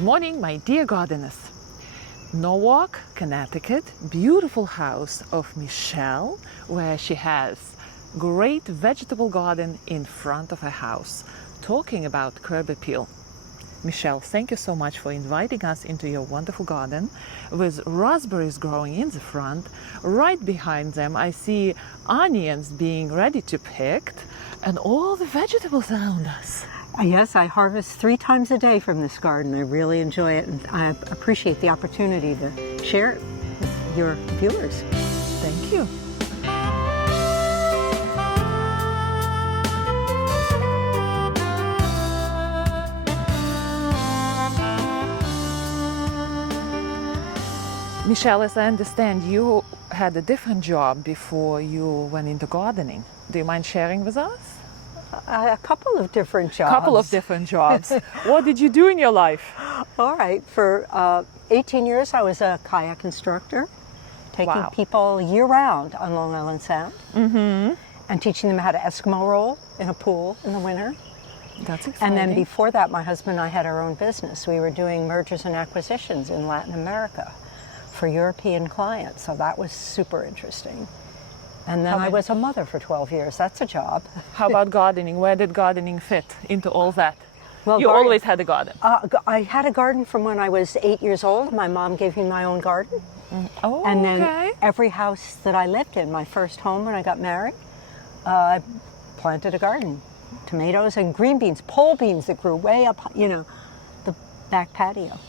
Good morning, my dear gardeners. Norwalk, Connecticut, beautiful house of Michele, where she has great vegetable garden in front of her house, talking about curb appeal. Michele, thank you so much for inviting us into your wonderful garden with raspberries growing in the front. Right behind them I see onions being ready to picked and all the vegetables around us. Yes, I harvest 3 times a day from this garden. I really enjoy it, and I appreciate the opportunity to share it with your viewers. Thank you. Michele, as I understand, you had a different job before you went into gardening. Do you mind sharing with us? A couple of different jobs. Couple of different jobs. What did you do in your life? All right. For 18 years, I was a kayak instructor, taking people year-round on Long Island Sound and teaching them how to Eskimo roll in a pool in the winter. That's exciting. And then before that, my husband and I had our own business. We were doing mergers and acquisitions in Latin America for European clients, so that was super interesting. And then I was a mother for 12 years. That's a job. How about gardening? Where did gardening fit into all that? Well, you always had a garden. I had a garden from when I was 8 years old. My mom gave me my own garden. Oh, and then every house that I lived in, my first home when I got married, I planted a garden. Tomatoes and green beans, pole beans that grew way up, the back patio.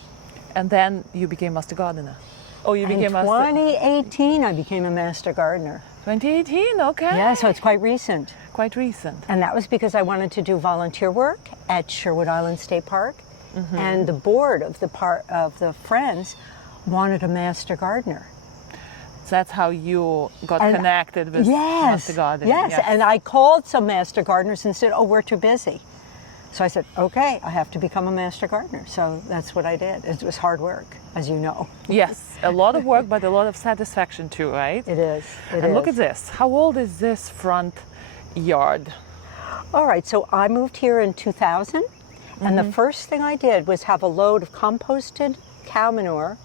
And then you became master gardener. Oh, you became in 2018, I became a master gardener. 2018, okay. Yeah, so it's quite recent. Quite recent. And that was because I wanted to do volunteer work at Sherwood Island State Park, and the board of the Friends wanted a master gardener. So that's how you got connected with master gardening. Yes, and I called some master gardeners and said, "Oh, we're too busy." So I said, "Okay, I have to become a master gardener." So that's what I did. It was hard work, as you know. Yes, a lot of work, but a lot of satisfaction too, right? It is. And look at this. How old is this front yard? All right, so I moved here in 2000, and the first thing I did was have a load of composted cow manure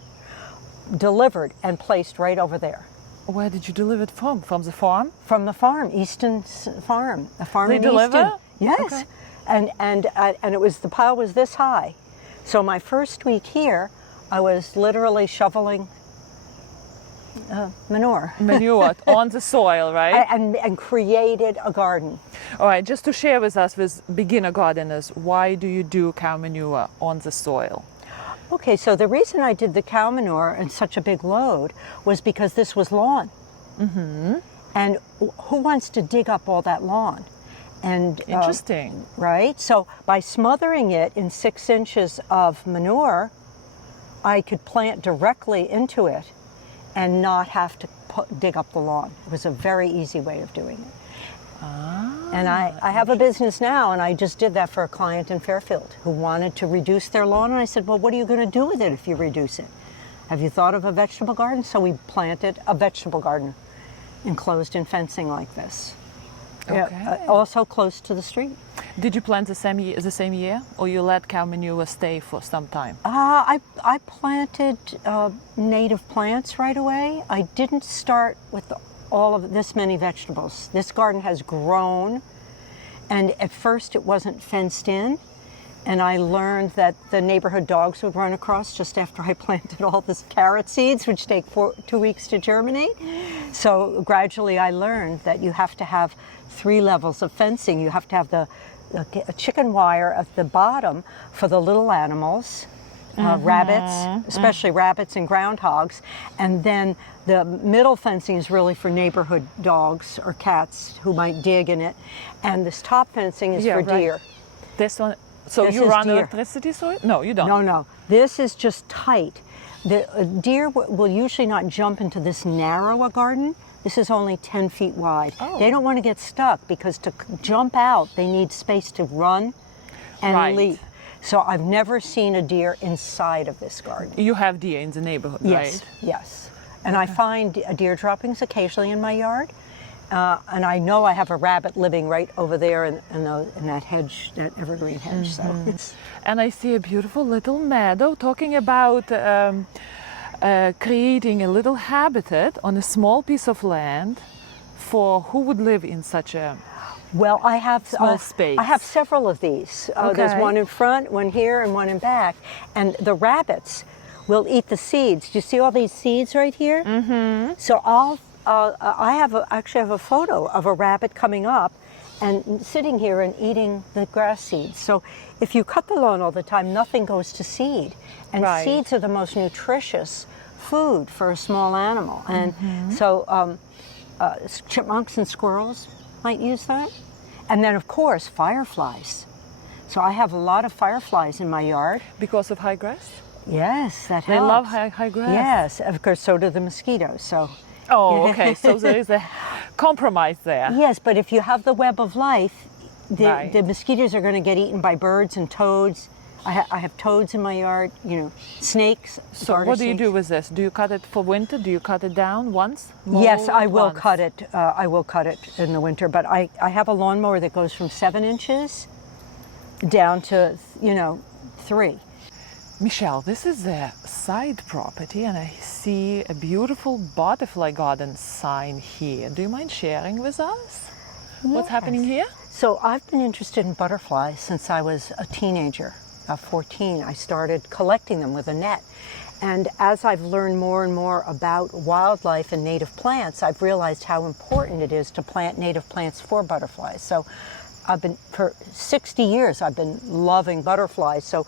delivered and placed right over there. Where did you deliver it from? From the farm? From the farm, Easton's farm. The farm They in deliver? Easton. Yes. Okay. And it was, the pile was this high. So my first week here, I was literally shoveling manure. Manure on the soil, right? And created a garden. All right, just to share with us, with beginner gardeners, why do you do cow manure on the soil? Okay, so the reason I did the cow manure in such a big load was because this was lawn. And who wants to dig up all that lawn? And interesting. Right? So by smothering it in 6 inches of manure, I could plant directly into it and not have to dig up the lawn. It was a very easy way of doing it. And I have a business now, and I just did that for a client in Fairfield who wanted to reduce their lawn. And I said, well, what are you going to do with it if you reduce it? Have you thought of a vegetable garden? So we planted a vegetable garden enclosed in fencing like this. Okay. Also close to the street. Did you plant the same year, or you let cow manure stay for some time? I planted native plants right away. I didn't start with all of this many vegetables. This garden has grown, and at first it wasn't fenced in, and I learned that the neighborhood dogs would run across just after I planted all this carrot seeds, which take 2 weeks to germinate. So gradually I learned that you have to have 3 levels of fencing. You have to have a chicken wire at the bottom for the little animals, rabbits, especially rabbits and groundhogs. And then the middle fencing is really for neighborhood dogs or cats who might dig in it. And this top fencing is for deer. This one, so you run electricity through it? No, you don't. No. This is just tight. The deer will usually not jump into this narrow a garden. This is only 10 feet wide. Oh. They don't want to get stuck because to jump out, they need space to run and leap. So I've never seen a deer inside of this garden. You have deer in the neighborhood, right? Yes. And I find deer droppings occasionally in my yard. And I know I have a rabbit living right over there in that hedge, that evergreen hedge. So, And I see a beautiful little meadow, talking about creating a little habitat on a small piece of land for who would live in such a well, I have small space. I have several of these. There's Okay. one in front, one here, and one in back. And the rabbits will eat the seeds. Do you see all these seeds right here? Mm-hmm. So actually have a photo of a rabbit coming up and sitting here and eating the grass seeds. So if you cut the lawn all the time, nothing goes to seed. And Right. seeds are the most nutritious food for a small animal. And so chipmunks and squirrels might use that. And then, of course, fireflies. So I have a lot of fireflies in my yard. because of high grass. Yes, that helps. They love high grass. Yes, of course, so do the mosquitoes. So Oh, okay. So there is a compromise there. yes, but if you have the web of life, Right. the mosquitoes are going to get eaten by birds and toads. I have toads in my yard, snakes. So garter what do you snakes. do with this? Do you cut it for winter? Do you cut it down once? Yes, I Mow will once? cut it. I will cut it in the winter, but I have a lawnmower that goes from 7 inches down to 3. Michelle, this is a side property and I see a beautiful butterfly garden sign here. Do you mind sharing with us what's happening here? So I've been interested in butterflies since I was a teenager, 14. I started collecting them with a net. And as I've learned more and more about wildlife and native plants, I've realized how important it is to plant native plants for butterflies. So for 60 years, I've been loving butterflies. So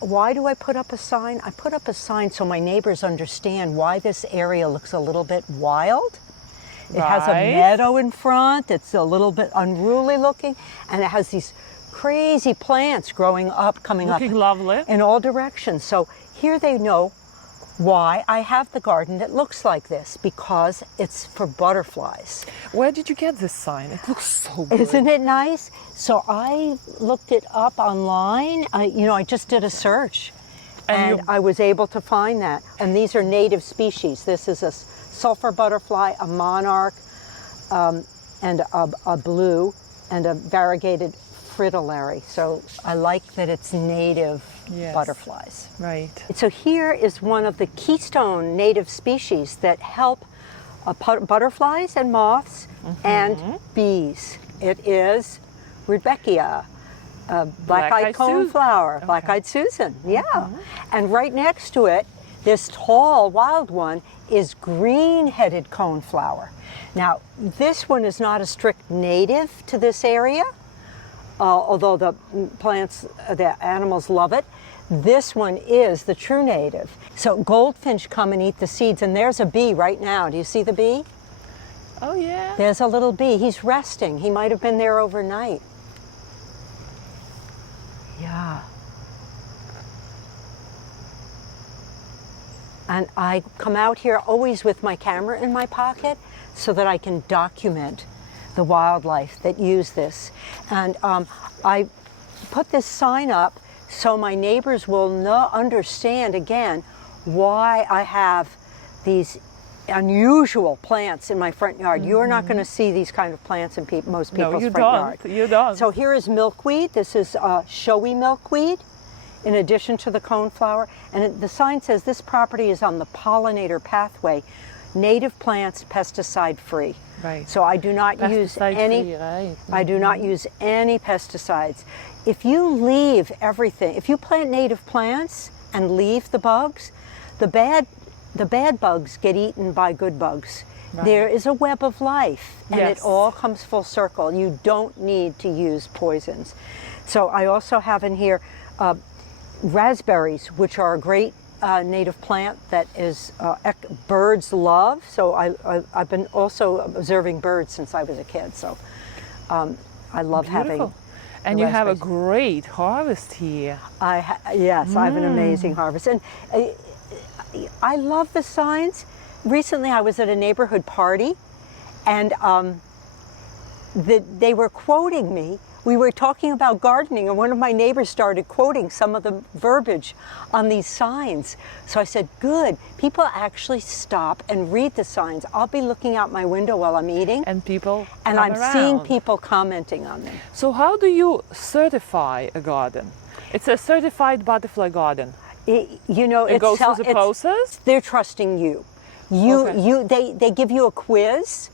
why do I put up a sign? I put up a sign so my neighbors understand why this area looks a little bit wild. It has a Right. meadow in front. It's a little bit unruly looking, and it has these crazy plants growing up, coming Looking up lovely. in all directions. So here they know why I have the garden that looks like this, because it's for butterflies. Where did you get this sign? It looks so good. Isn't it nice? So I looked it up online. I just did a search, And and I was able to find that. And these are native species. This is a sulfur butterfly, a monarch, and a blue, and a variegated fritillary. So I like that it's native Yes. butterflies. Right. So here is one of the keystone native species that help butterflies and moths and bees. It is Rudbeckia, black-eyed coneflower, black-eyed Susan, yeah. And right next to it, this tall wild one is green-headed coneflower. Now, this one is not a strict native to this area, although the animals love it. This one is the true native. So goldfinch come and eat the seeds, and there's a bee right now. Do you see the bee? Oh yeah. There's a little bee. He's resting. He might have been there overnight. Yeah. And I come out here always with my camera in my pocket so that I can document the wildlife that use this. And I put this sign up so my neighbors will understand again why I have these unusual plants in my front yard. You're not going to see these kind of plants in most people's front yard. You don't. So here is milkweed. This is showy milkweed, in addition to the coneflower. And the sign says this property is on the pollinator pathway, native plants, pesticide free. Right. So I do not use any. Right. I do not use any pesticides. If you leave everything, if you plant native plants and leave the bugs, the bad bugs get eaten by good bugs. Right. There is a web of life, and Yes. it all comes full circle. You don't need to use poisons. So I also have in here raspberries, which are a great native plant that is birds love. So I've been also observing birds since I was a kid. So I love having. Beautiful. And the you have a raspberries. great harvest here. Yes, I have an amazing harvest, and I love the signs. Recently, I was at a neighborhood party, and they were quoting me. We were talking about gardening, and one of my neighbors started quoting some of the verbiage on these signs. So I said, good, people actually stop and read the signs. I'll be looking out my window while I'm eating, And people and come I'm around. seeing people commenting on them. So how do you certify a garden? It's a certified butterfly garden. You know, It goes through the it's- process? They're trusting you. They give you a quiz.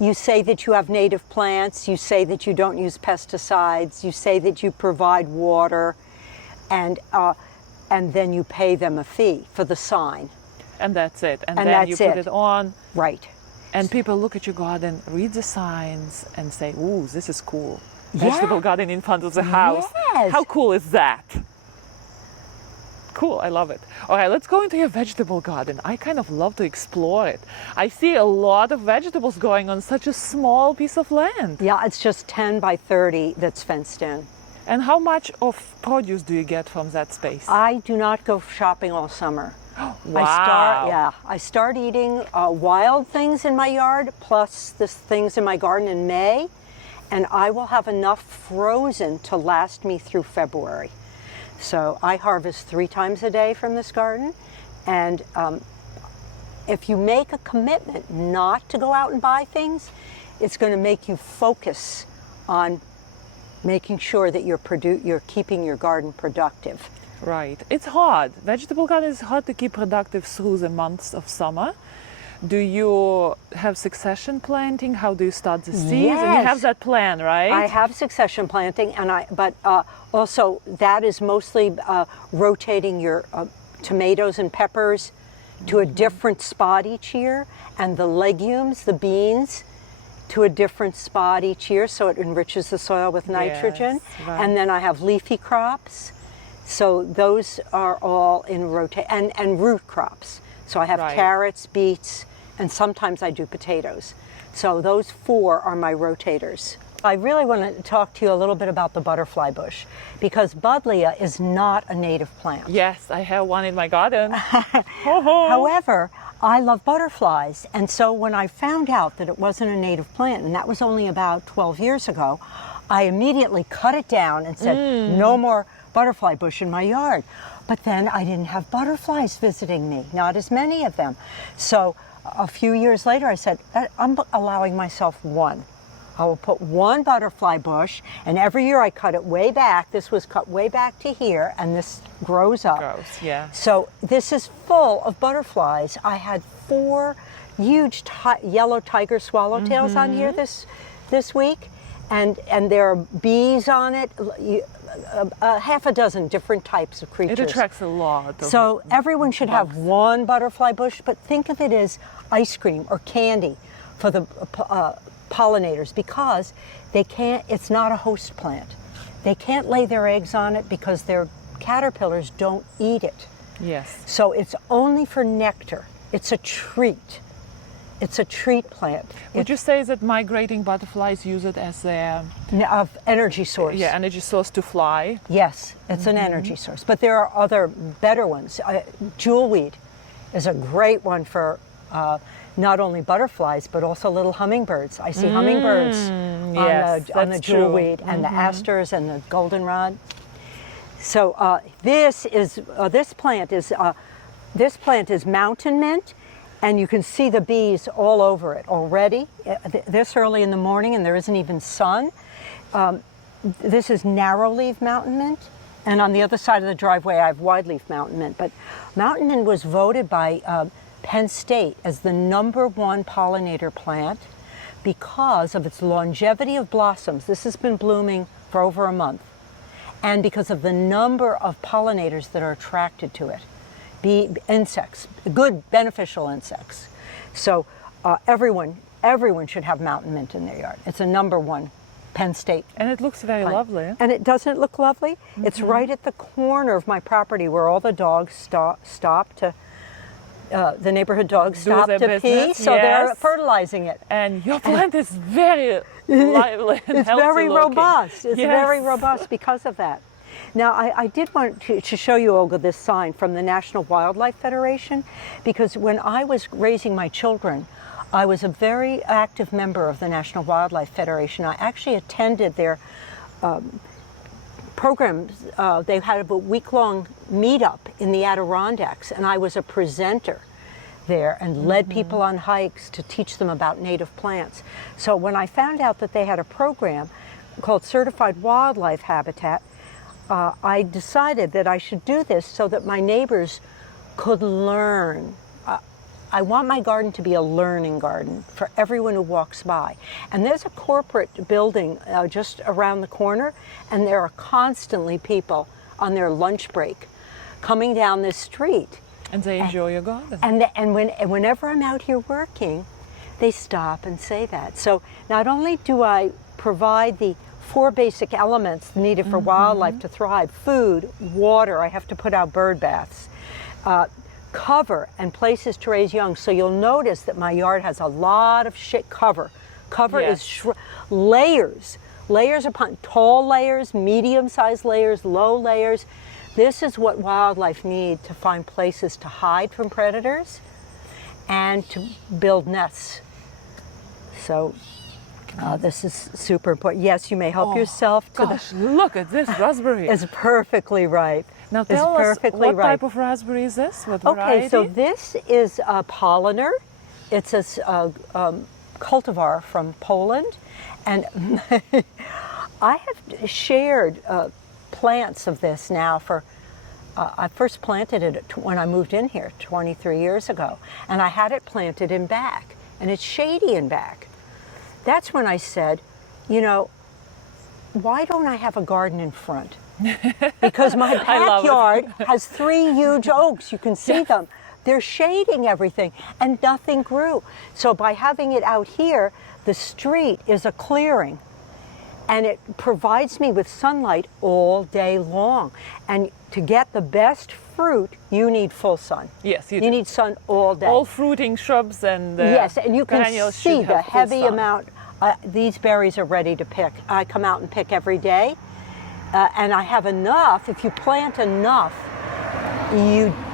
You say that you have native plants. You say that you don't use pesticides. You say that you provide water, and then you pay them a fee for the sign. And that's it. And And then you that's put it. it on. Right. And people look at your garden, read the signs, and say, ooh, this is cool. Vegetable garden in front of the house. Yes. How cool is that? Cool, I love it. All right, let's go into your vegetable garden. I kind of love to explore it. I see a lot of vegetables going on such a small piece of land. Yeah, it's just 10 by 30 that's fenced in. And how much of produce do you get from that space? I do not go shopping all summer. Wow. I start eating wild things in my yard, plus the things in my garden in May, and I will have enough frozen to last me through February. So I harvest 3 times a day from this garden, and if you make a commitment not to go out and buy things, it's going to make you focus on making sure that you're keeping your garden productive. Right. It's hard. Vegetable garden is hard to keep productive through the months of summer. Do you have succession planting? How do you start the season? Yes. You have that plan, right? I have succession planting, but also that is mostly rotating your tomatoes and peppers to a different spot each year, and the legumes, the beans, to a different spot each year, so it enriches the soil with nitrogen. Yes, right. And then I have leafy crops, so those are all in rotation, and root crops. So I have Right. carrots, beets, and sometimes I do potatoes. So those 4 are my rotators. I really want to talk to you a little bit about the butterfly bush, because buddleia is not a native plant. Yes, I have one in my garden. However, I love butterflies, and so when I found out that it wasn't a native plant, and that was only about 12 years ago, I immediately cut it down and said, no more butterfly bush in my yard. But then I didn't have butterflies visiting me, not as many of them. So a few years later, I said, I'm allowing myself one. I will put one butterfly bush, and every year I cut it way back. This was cut way back to here, and this grows up. Grows, yeah. So this is full of butterflies. I had 4 huge yellow tiger swallowtails on here this week, and there are bees on it. Half a dozen different types of creatures. It attracts a lot of So everyone should have one butterfly bush, but think of it as ice cream or candy for the pollinators, because it's not a host plant. They can't lay their eggs on it because their caterpillars don't eat it. Yes. So it's only for nectar. It's a treat. It's a treat plant. Would you say that migrating butterflies use it as their Energy source. energy source to fly? Yes, it's an energy source. But there are other better ones. Jewelweed is a great one for not only butterflies, but also little hummingbirds. I see hummingbirds yes, on the that's true. jewelweed, and the asters and the goldenrod. So this plant is mountain mint, and you can see the bees all over it already. This early in the morning, and there isn't even sun. This is narrow-leaf mountain mint, and on the other side of the driveway I have wide-leaf mountain mint. But mountain mint was voted by Penn State as the #1 pollinator plant because of its longevity of blossoms. This has been blooming for over a month, and because of the number of pollinators that are attracted to it. Insects, good beneficial insects. So everyone should have mountain mint in their yard. It's a #1 Penn State. And it looks very plant. lovely. And it doesn't look lovely? It's right at the corner of my property where all the dogs stop to, the neighborhood dogs stop their to pee, business, so they're yes. fertilizing it. And your plant is very lively and It's healthy very looking. robust. It's Yes. very robust because of that. Now, I did want to show you, Olga, this sign from the National Wildlife Federation, because when I was raising my children, I was a very active member of the National Wildlife Federation. I actually attended their programs. They had a week-long meetup in the Adirondacks, and I was a presenter there and led people on hikes to teach them about native plants. So when I found out that they had a program called Certified Wildlife Habitat, I decided that I should do this so that my neighbors could learn. I want my garden to be a learning garden for everyone who walks by. And there's a corporate building just around the corner, and there are constantly people on their lunch break coming down this street. And they enjoy your garden. And whenever I'm out here working, they stop and say that. So not only do I provide the 4 basic elements needed for wildlife to thrive: food, water, I have to put out bird baths, cover, and places to raise young. So you'll notice that my yard has a lot of cover. Cover is layers upon tall layers, medium-sized layers, low layers. This is what wildlife need to find places to hide from predators and to build nests. So this is super important. Yes, you may help yourself to gosh, look at this raspberry. It's perfectly ripe. Now tell us, what type of raspberry is this? What variety? Okay, so this is a polliner. It's a cultivar from Poland. And I have shared plants of this now for, I first planted it when I moved in here 23 years ago. And I had it planted in back. And it's shady in back. That's when I said, you know, why don't I have a garden in front? Because my backyard has 3 huge oaks. You can see them. They're shading everything, and nothing grew. So by having it out here, the street is a clearing, and it provides me with sunlight all day long. And to get the best fruit, you need full sun. Yes, you do. You need sun all day. All fruiting shrubs and yes, and you can see the heavy sun. amount. These berries are ready to pick. I come out and pick every day. And I have enough. If you plant enough,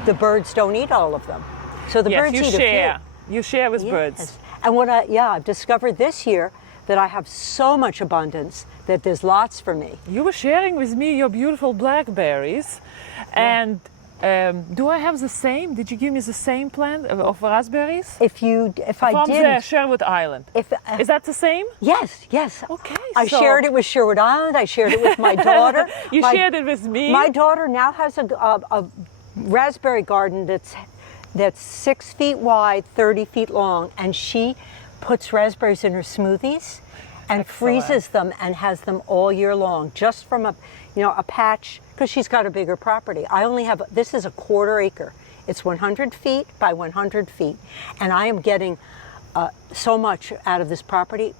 the birds don't eat all of them. So the birds eat a few. You share with birds. And I've discovered this year that I have so much abundance that there's lots for me. You were sharing with me your beautiful blackberries, and do I have the same? Did you give me the same plant of raspberries? If I from did, the Sherwood Island. Is that the same? Yes. Okay. I shared it with Sherwood Island. I shared it with my daughter. You shared it with me. My daughter now has a raspberry garden that's 6 feet wide, 30 feet long, and she puts raspberries in her smoothies and freezes them and has them all year long, just from a patch, because she's got a bigger property. I only have, this is a 1/4 acre. It's 100 feet by 100 feet, and I am getting so much out of this property,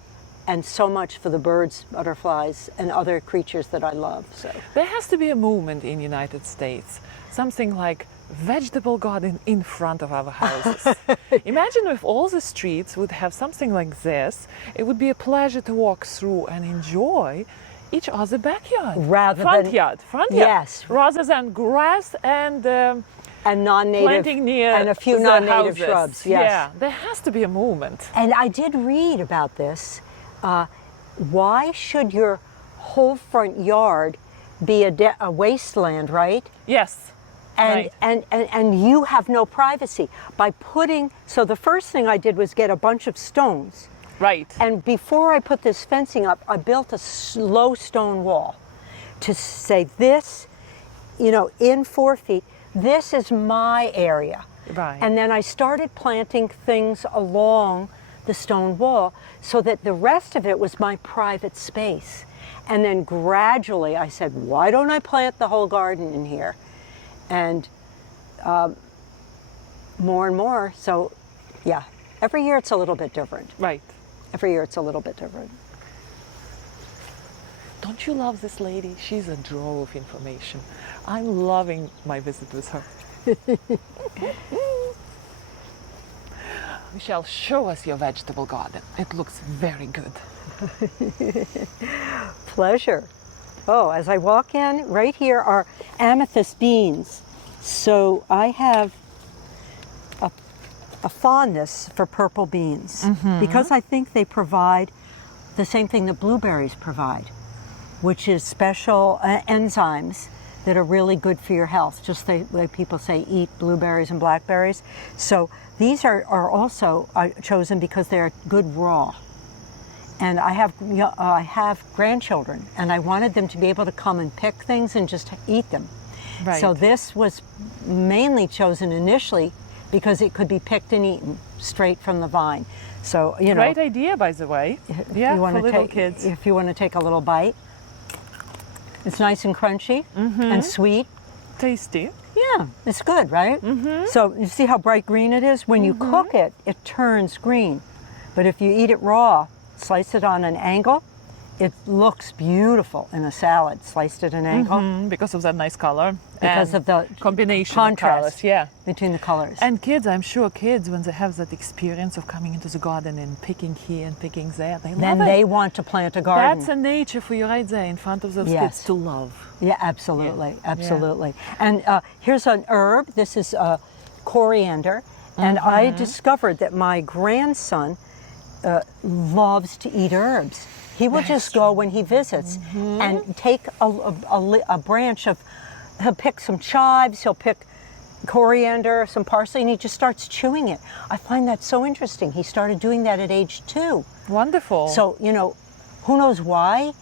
and so much for the birds, butterflies, and other creatures that I love. So there has to be a movement in the United States, something like vegetable garden in front of our houses. Imagine if all the streets would have something like this. It would be a pleasure to walk through and enjoy each other's backyard. Front yard. Yes. Rather than grass and non-native, planting near and a few non-native houses. shrubs. Yes. Yeah, there has to be a movement. And I did read about this. Why should your whole front yard be a wasteland, right? Yes. And you have no privacy by putting. So the first thing I did was get a bunch of stones. Right. And before I put this fencing up, I built a low stone wall to say this, in 4 feet, this is my area. Right. And then I started planting things along the stone wall so that the rest of it was my private space. And then gradually I said, why don't I plant the whole garden in here? And more and more. So yeah, every year it's a little bit different. Right. Every year it's a little bit different. Don't you love this lady? She's a trove of information. I'm loving my visit with her. Michele, show us your vegetable garden. It looks very good. Pleasure. Oh, as I walk in, right here are amethyst beans. So I have a fondness for purple beans because I think they provide the same thing that blueberries provide, which is special enzymes that are really good for your health. Just the way people say eat blueberries and blackberries. So these are also chosen because they're good raw. And I have grandchildren, and I wanted them to be able to come and pick things and just eat them. Right. So this was mainly chosen initially because it could be picked and eaten straight from the vine. So, you know. Great idea, by the way. Yeah, for little kids. If you want to take a little bite. It's nice and crunchy and sweet. Tasty. Yeah, it's good, right? So you see how bright green it is? When you cook it, it turns green. But if you eat it raw, slice it on an angle, it looks beautiful in a salad, sliced at an angle. Because of that nice color. Because of the combination contrast of colors, between the colors. And kids, I'm sure kids, when they have that experience of coming into the garden and picking here and picking there, they love it. Then they want to plant a garden. That's a nature for you right there in front of those kids to love. Yeah, absolutely, absolutely. And here's an herb. This is coriander. And I discovered that my grandson loves to eat herbs. He will just go when he visits and take a branch of, he'll pick some chives, he'll pick coriander, some parsley, and he just starts chewing it. I find that so interesting. He started doing that at age 2. Wonderful. So, you know, who knows why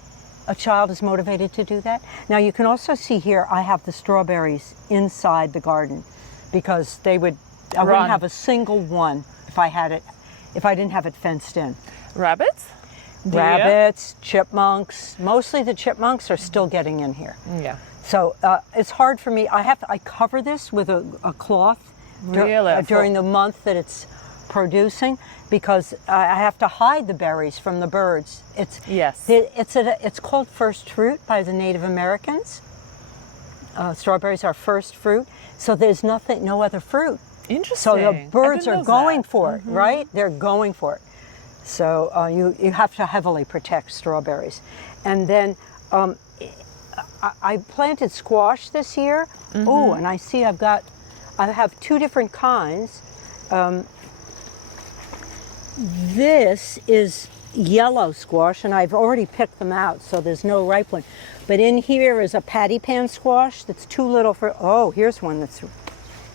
a child is motivated to do that? Now, you can also see here, I have the strawberries inside the garden because I wouldn't have a single one if I didn't have it fenced in. Rabbits? Rabbits, chipmunks. Mostly the chipmunks are still getting in here. Yeah. So it's hard for me. I cover this with a cloth during the month that it's producing because I have to hide the berries from the birds. It's called first fruit by the Native Americans. Strawberries are first fruit, so there's no other fruit. Interesting. So the birds are going for it, right? They're going for it. So you have to heavily protect strawberries. And then I planted squash this year. Oh, and I see I have 2 different kinds. This is yellow squash, and I've already picked them out, so there's no ripe one. But in here is a patty pan squash that's too little for. Oh, here's one that's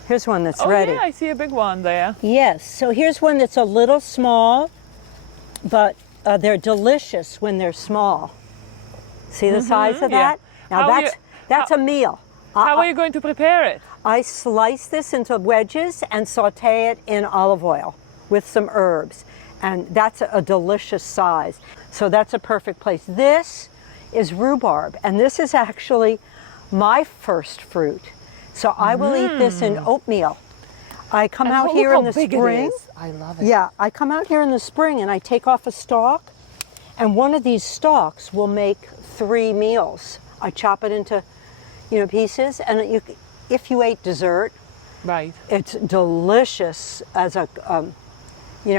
ready. Oh yeah, I see a big one there. Yes. So here's one that's a little small, but they're delicious when they're small. See the size of that? Now that's a meal. How are you going to prepare it? I slice this into wedges and saute it in olive oil with some herbs. And that's a delicious size. So that's a perfect place. This is rhubarb, and this is actually my first fruit. So I will eat this in oatmeal. I come out here in the spring. I love it. Yeah, I come out here in the spring and I take off a stalk, and one of these stalks will make 3 meals. I chop it into, pieces, and if you ate dessert, right, it's delicious as a,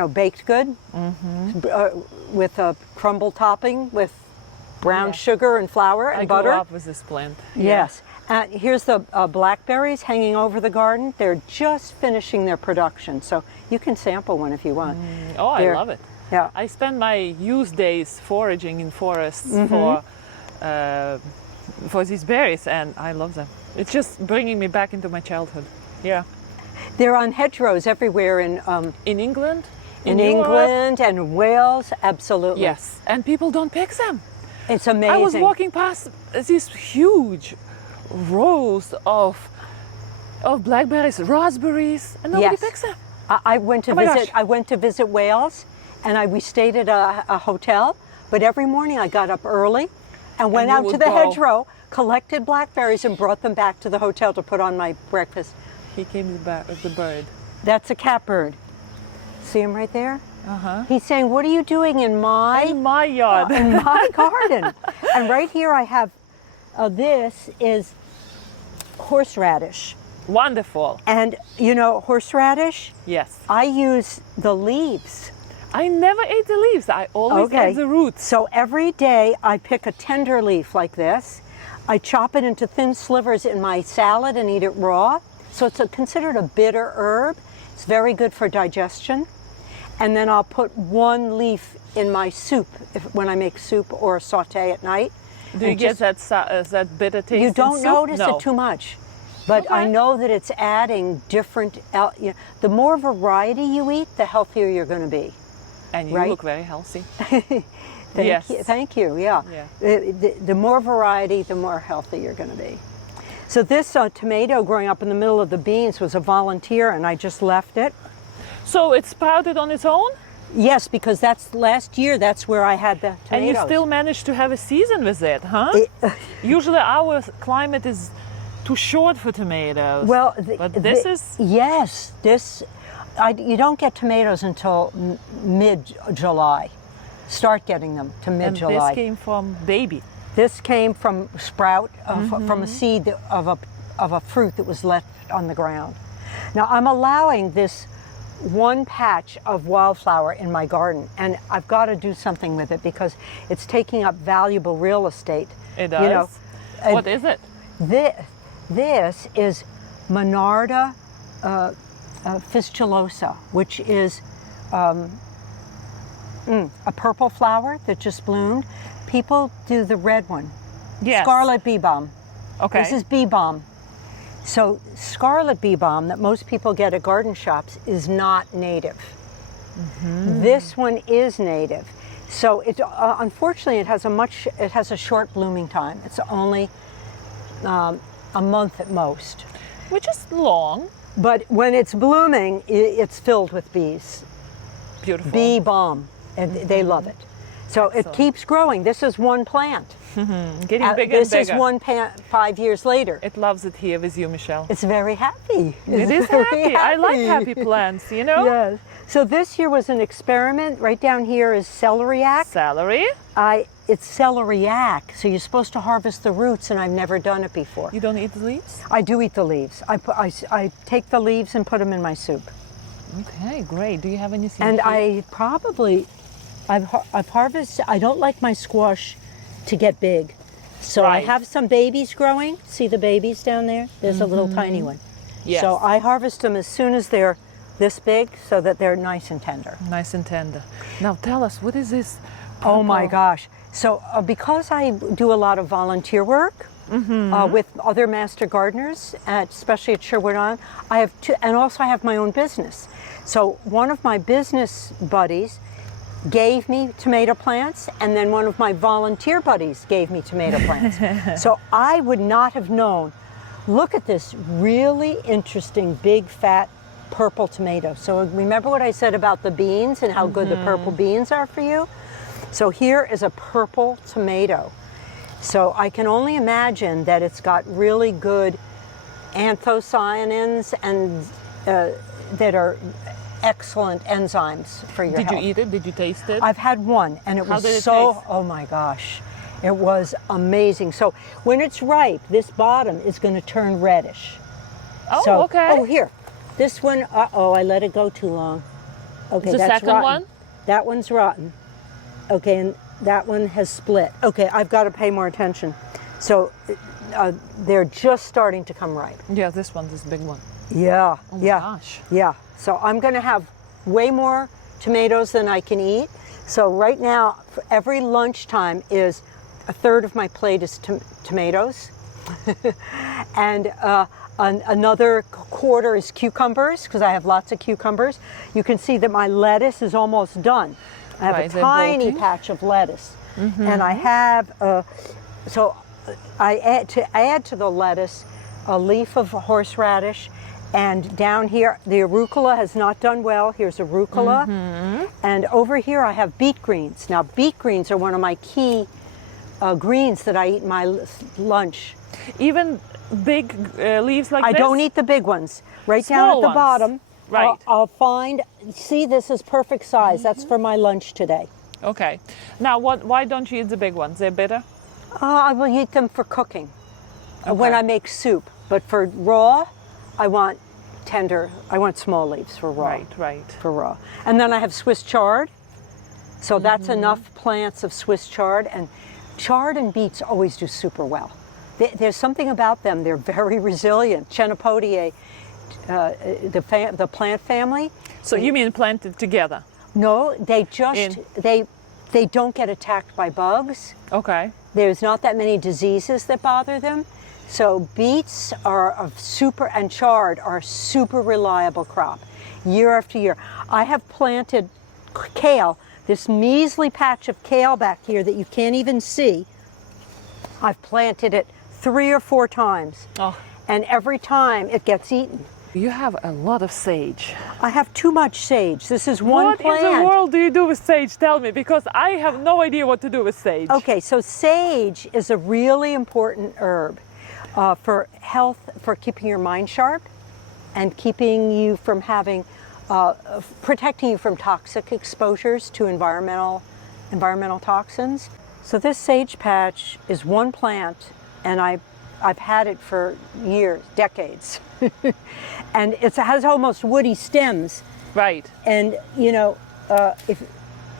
baked good with a crumble topping with brown sugar and flour and butter. I grew up with this plant. Yes. Here's the blackberries hanging over the garden. They're just finishing their production, so you can sample one if you want. I love it. Yeah. I spend my youth days foraging in forests for these berries, and I love them. It's just bringing me back into my childhood. Yeah. They're on hedgerows everywhere in England. In England and Wales, absolutely. Yes, and people don't pick them. It's amazing. I was walking past these huge rows of blackberries, raspberries, and nobody picks them. I went to visit Wales, and we stayed at a hotel. But every morning I got up early and went out to the hedgerow, collected blackberries, and brought them back to the hotel to put on my breakfast. He came back with the bird. That's a catbird. See him right there? He's saying, "What are you doing in my yard, in my garden?" And right here I have. This is horseradish. Wonderful. And horseradish? Yes. I use the leaves. I never ate the leaves. I always ate the roots. So every day I pick a tender leaf like this. I chop it into thin slivers in my salad and eat it raw. So it's considered a bitter herb. It's very good for digestion. And then I'll put one leaf in my soup when I make soup or saute at night. Do you get that bitter taste? You don't in soup? notice No. it too much. But I Okay. know that it's adding different, the more variety you eat, the healthier you're going to be. And you right? look very healthy. Thank you. Thank you. Yeah. Yeah. The more variety, the more healthy you're going to be. So this tomato growing up in the middle of the beans was a volunteer, and I just left it. So it sprouted on its own? Yes, because that's last year. That's where I had the tomatoes. And you still managed to have a season with it, huh? Usually our climate is too short for tomatoes. Well, but this is... Yes, you don't get tomatoes until mid-July. Start getting them to mid-July. And this came from baby. This came from sprout, from a seed of a fruit that was left on the ground. Now I'm allowing this one patch of wildflower in my garden, and I've got to do something with it because it's taking up valuable real estate. It does? You know, what is it? This is Monarda fistulosa, which is a purple flower that just bloomed. People do the red one. Yes. Scarlet bee balm. Okay. This is bee balm. So scarlet bee balm that most people get at garden shops is not native. This one is native. So it unfortunately it has a short blooming time. It's only a month at most. Which is long. But when it's blooming, it's filled with bees. Beautiful. Bee balm, and they love it. So it keeps growing. This is one plant. Getting bigger This and is bigger. one plant 5 years later. It loves it here with you, Michele. It's very happy. It is happy. I like happy plants, you know? Yes. So this year was an experiment. Right down here is celeriac. Celery. It's celeriac, so you're supposed to harvest the roots, and I've never done it before. You don't eat the leaves? I do eat the leaves. I take the leaves and put them in my soup. Okay, great. Do you have any seeds? And here? I've harvested. I don't like my squash to get big, so I Right. have some babies growing. See the babies down there? There's a little tiny one. Yes. So I harvest them as soon as they're this big, so that they're nice and tender. Nice and tender. Now tell us, what is this? Oh my purple- gosh! So because I do a lot of volunteer work with other master gardeners, especially at Sherwood Island, I have two, and also I have my own business. So one of my business buddies gave me tomato plants, and then one of my volunteer buddies gave me tomato plants. So I would not have known. Look at this really interesting big fat purple tomato. So remember what I said about the beans and how good the purple beans are for you? So here is a purple tomato. So I can only imagine that it's got really good anthocyanins and that are excellent enzymes for your Did health. you eat it? Did you taste it? I've had one, and it How was did it so, taste? oh my gosh, it was amazing. So when it's ripe, this bottom is going to turn reddish. Oh, So- okay. Oh, here. This one, I let it go too long. Okay, The that's second rotten. one? That one's rotten. Okay, and that one has split. Okay, I've got to pay more attention. So they're just starting to come ripe. Yeah, this one, this big one. Yeah, Oh my yeah, gosh. yeah. So I'm going to have way more tomatoes than I can eat. So right now, for every lunchtime is a third of my plate is tomatoes, and another quarter is cucumbers, because I have lots of cucumbers. You can see that my lettuce is almost done. I have Right, a they're tiny bolting. patch of lettuce, and I have I add to the lettuce a leaf of horseradish, and down here the arugula has not done well. Here's arugula, and over here I have beet greens. Now beet greens are one of my key greens that I eat in my lunch. Even big leaves like I this? don't eat the big ones. Right down Small at the ones. bottom, Right. I'll find. See, this is perfect size. That's for my lunch today. Okay. Now, why don't you eat the big ones? They're bitter? I will eat them for cooking when Okay. I make soup. But for raw, I want tender. I want small leaves for raw. Right. For raw. And then I have Swiss chard. So that's enough plants of Swiss chard. And chard and beets always do super well. There's something about them. They're very resilient. Chenopodiae the plant family. So you mean planted together? No, they just In- they don't get attacked by bugs. Okay. There's not that many diseases that bother them. So beets and chard are a super reliable crop year after year. I have planted kale, this measly patch of kale back here that you can't even see. I've planted it 3 or 4 times. Oh. And every time it gets eaten. You have a lot of sage. I have too much sage. This is one plant. What in the world do you do with sage? Tell me, because I have no idea what to do with sage. Okay, so sage is a really important herb for health, for keeping your mind sharp and keeping you from having, protecting you from toxic exposures to environmental toxins. So this sage patch is one plant, and I've had it for years, decades. And it has almost woody stems. Right. And if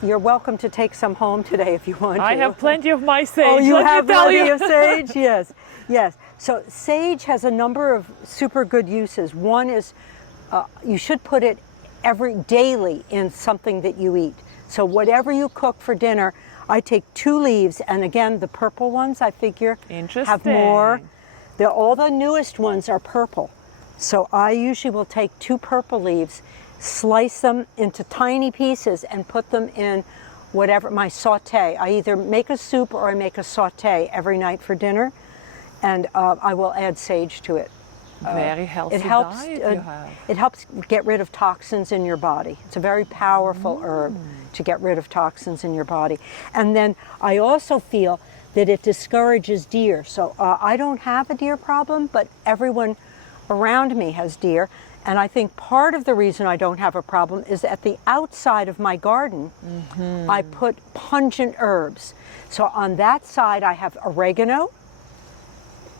you're welcome to take some home today if you want to. I have plenty of my sage. Oh, you have plenty you. of sage? Yes, yes. So sage has a number of super good uses. One is you should put it daily in something that you eat. So whatever you cook for dinner, I take 2 leaves, and again, the purple ones, I figure, have more. All the newest ones are purple. So I usually will take 2 purple leaves, slice them into tiny pieces, and put them in my saute. I either make a soup or I make a saute every night for dinner, and I will add sage to it. Very healthy diet you have. It helps get rid of toxins in your body. It's a very powerful herb to get rid of toxins in your body. And then I also feel that it discourages deer. So I don't have a deer problem, but everyone around me has deer. And I think part of the reason I don't have a problem is at the outside of my garden, I put pungent herbs. So on that side, I have oregano,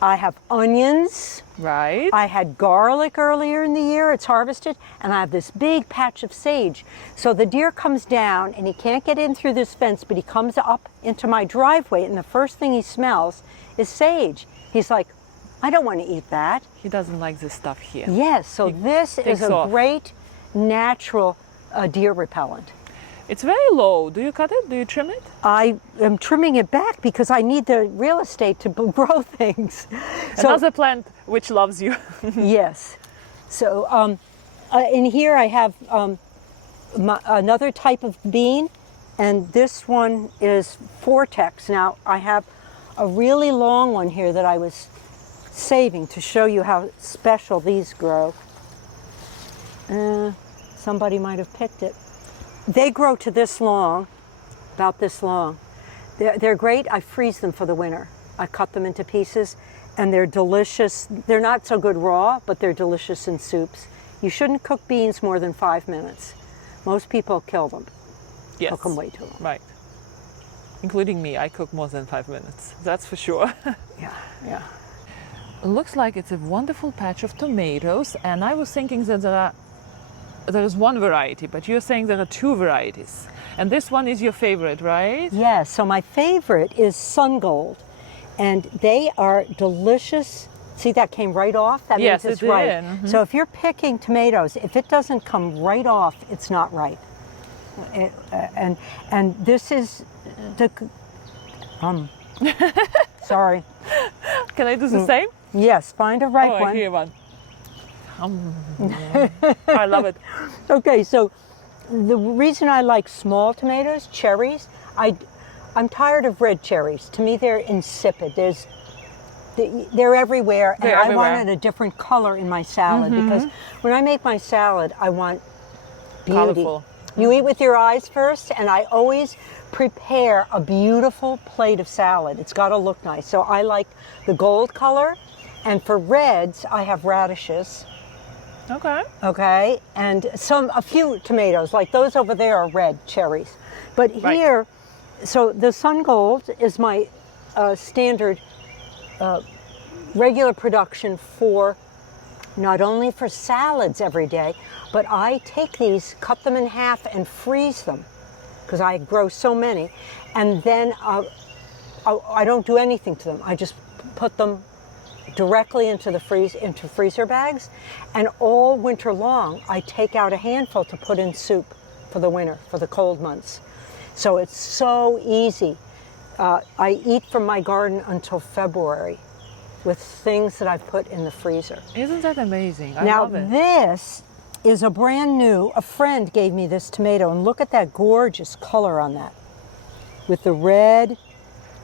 I have onions. Right. I had garlic earlier in the year, it's harvested, and I have this big patch of sage. So the deer comes down and he can't get in through this fence, but he comes up into my driveway, and the first thing he smells is sage. He's like, I don't want to eat that. He doesn't like this stuff here. Yes, so this is a great natural deer repellent. It's very low. Do you cut it? Do you trim it? I am trimming it back because I need the real estate to grow things. Another plant which loves you. Yes. So in here I have another type of bean, and this one is Vortex. Now I have a really long one here that I was saving to show you how special these grow. Somebody might have picked it. They grow to this long, about this long. They're great. I freeze them for the winter. I cut them into pieces, and they're delicious. They're not so good raw, but they're delicious in soups. You shouldn't cook beans more than 5 minutes. Most people kill them. Yes. Cook them way too long. Right. Including me, I cook more than 5 minutes. That's for sure. Yeah. It looks like it's a wonderful patch of tomatoes, and I was thinking that there's one variety, but you're saying there are 2 varieties. And this one is your favorite, right? Yes, so my favorite is Sun Gold, and they are delicious. See, that came right off? That yes, means it's it right. did. Mm-hmm. So if you're picking tomatoes, if it doesn't come right off, it's not right. And this is the sorry. Can I do the same? Yes, find a ripe one. I hear one. I love it. Okay, so the reason I like small tomatoes, cherries, I'm tired of red cherries. To me, they're insipid. They're everywhere, and I wanted a different color in my salad because when I make my salad, I want beauty. Colorful. You eat with your eyes first, and I always prepare a beautiful plate of salad. It's got to look nice. So I like the gold color, and for reds, I have radishes. Okay. Okay, and a few tomatoes, like those over there are red cherries. But here, so the Sun Gold is my standard regular production for not only for salads every day, but I take these, cut them in half and freeze them because I grow so many. And then I don't do anything to them. I just put them directly into the freezer bags, and all winter long I take out a handful to put in soup for the winter, for the cold months. So it's so easy. I eat from my garden until February with things that I've put in the freezer. Isn't that amazing? I Now love it. this is a brand new, a friend gave me this tomato, and look at that gorgeous color on that. With the red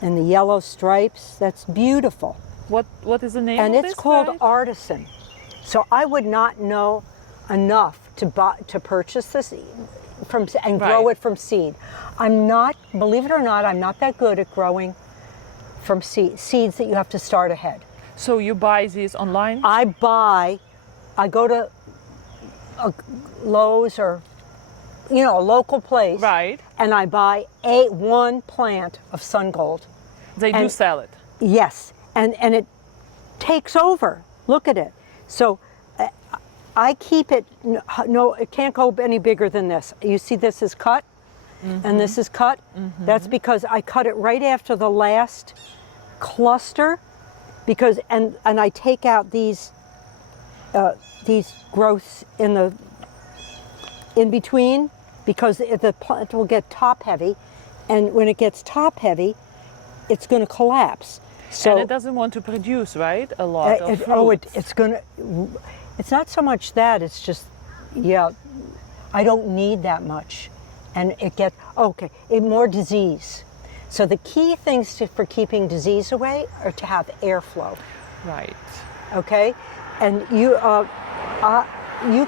and the yellow stripes, that's beautiful. What is the name And of it's this called variety? Artisan. So I would not know enough to purchase this and grow Right. it from seed. I'm not, believe it or not, I'm not that good at growing from seeds that you have to start ahead. So you buy these online? I go to a Lowe's or, you know, a local place. Right. And I buy one plant of sun gold. They do And- sell it. Yes, and it takes over. Look at it. So I keep it, no, it can't go any bigger than this. You see this is cut, and this is cut. That's because I cut it right after the last cluster, because, and I take out these growths in between, because the plant will get top heavy, and when it gets top heavy, it's going to collapse. So And it doesn't want to produce, right? A lot of fruit. it's going to. It's not so much that, it's just, yeah, I don't need that much, and it gets more disease. So the key things for keeping disease away are to have airflow. Right. Okay, and you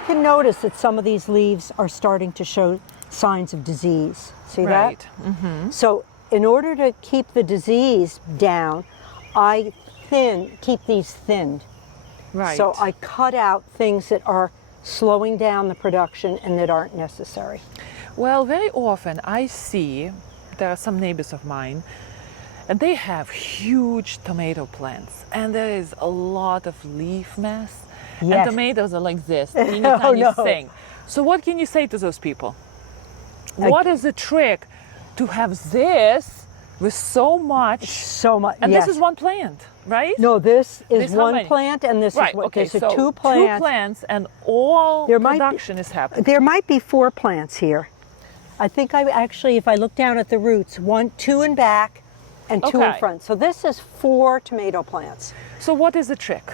can notice that some of these leaves are starting to show signs of disease. See Right. that? So in order to keep the disease down, I keep these thinned. Right. So I cut out things that are slowing down the production and that aren't necessary. Well, very often I see, there are some neighbors of mine, and they have huge tomato plants, and there is a lot of leaf mass. Yes. And tomatoes are like this, teeny Oh, tiny no. thing. So what can you say to those people? What is the trick to have this with so much? So much. And yes. this is one plant, right? No, this is This how one many? plant, and this Right. is one. Okay. So So two plants. Two plants, and all There might be- production is happening. There might be 4 plants here. I think I actually, if I look down at the roots, 2 in back and 2 in Okay. front. So this is 4 tomato plants. So what is the trick?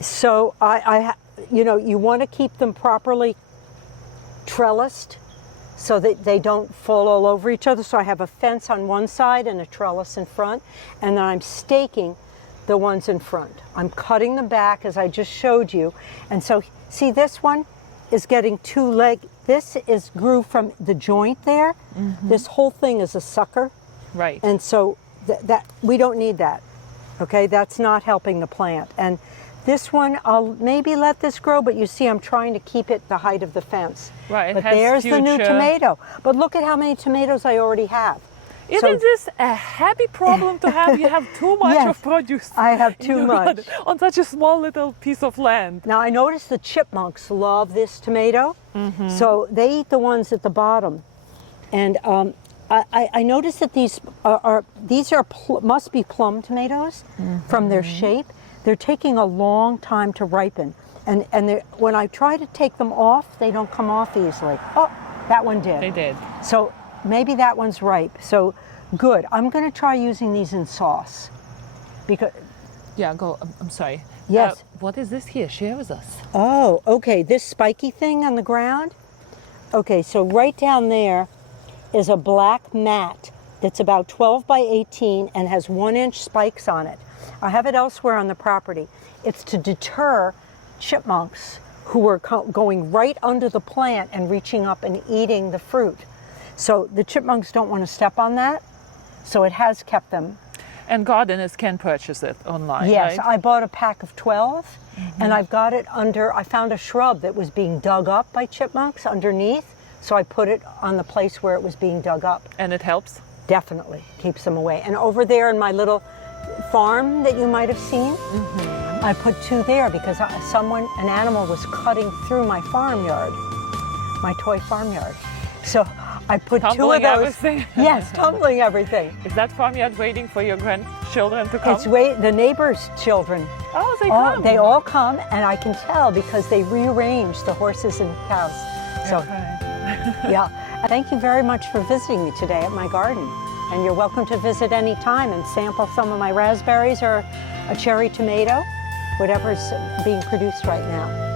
So you want to keep them properly trellised so that they don't fall all over each other. So I have a fence on one side and a trellis in front, and then I'm staking the ones in front. I'm cutting them back as I just showed you. And so see, this one is getting 2 legs. This grew from the joint there. This whole thing is a sucker. Right. And so that we don't need that. Okay, that's not helping the plant. And this one, I'll maybe let this grow, but you see I'm trying to keep it the height of the fence. Right, it But has there's the new future. tomato. But look at how many tomatoes I already have. Isn't this a happy problem to have? You have too much Yes, of produce. I have in too your much. garden on such a small little piece of land. Now I notice the chipmunks love this tomato, so they eat the ones at the bottom. And I noticed that these must be plum tomatoes from their shape. They're taking a long time to ripen, and when I try to take them off, they don't come off easily. Oh, that one did. They did. So maybe that one's ripe. So good. I'm going to try using these in sauce, because Yeah, go. I'm sorry. Yes. What is this here? Share with us. oh, okay, this spiky thing on the ground. Okay, so right down there is a black mat that's about 12 by 18 and has 1-inch spikes on it. I have it elsewhere on the property. It's to deter chipmunks who are going right under the plant and reaching up and eating the fruit. So the chipmunks don't want to step on that, so it has kept them. And gardeners can purchase it online, Yes, right? I bought a pack of 12, and I've got it under, I found a shrub that was being dug up by chipmunks underneath, so I put it on the place where it was being dug up. And it helps. Definitely keeps them away. And over there in my little farm that you might have seen, I put 2 there because an animal was cutting through my farmyard, my toy farmyard. So I put two of Tumbling those. everything. Yes, tumbling everything. Is that farmyard waiting for your grandchildren to come? It's the neighbors' children. Oh, they come. They all come, and I can tell because they rearrange the horses and cows. So, Okay. yeah. Thank you very much for visiting me today at my garden. And you're welcome to visit any time and sample some of my raspberries or a cherry tomato, whatever's being produced right now.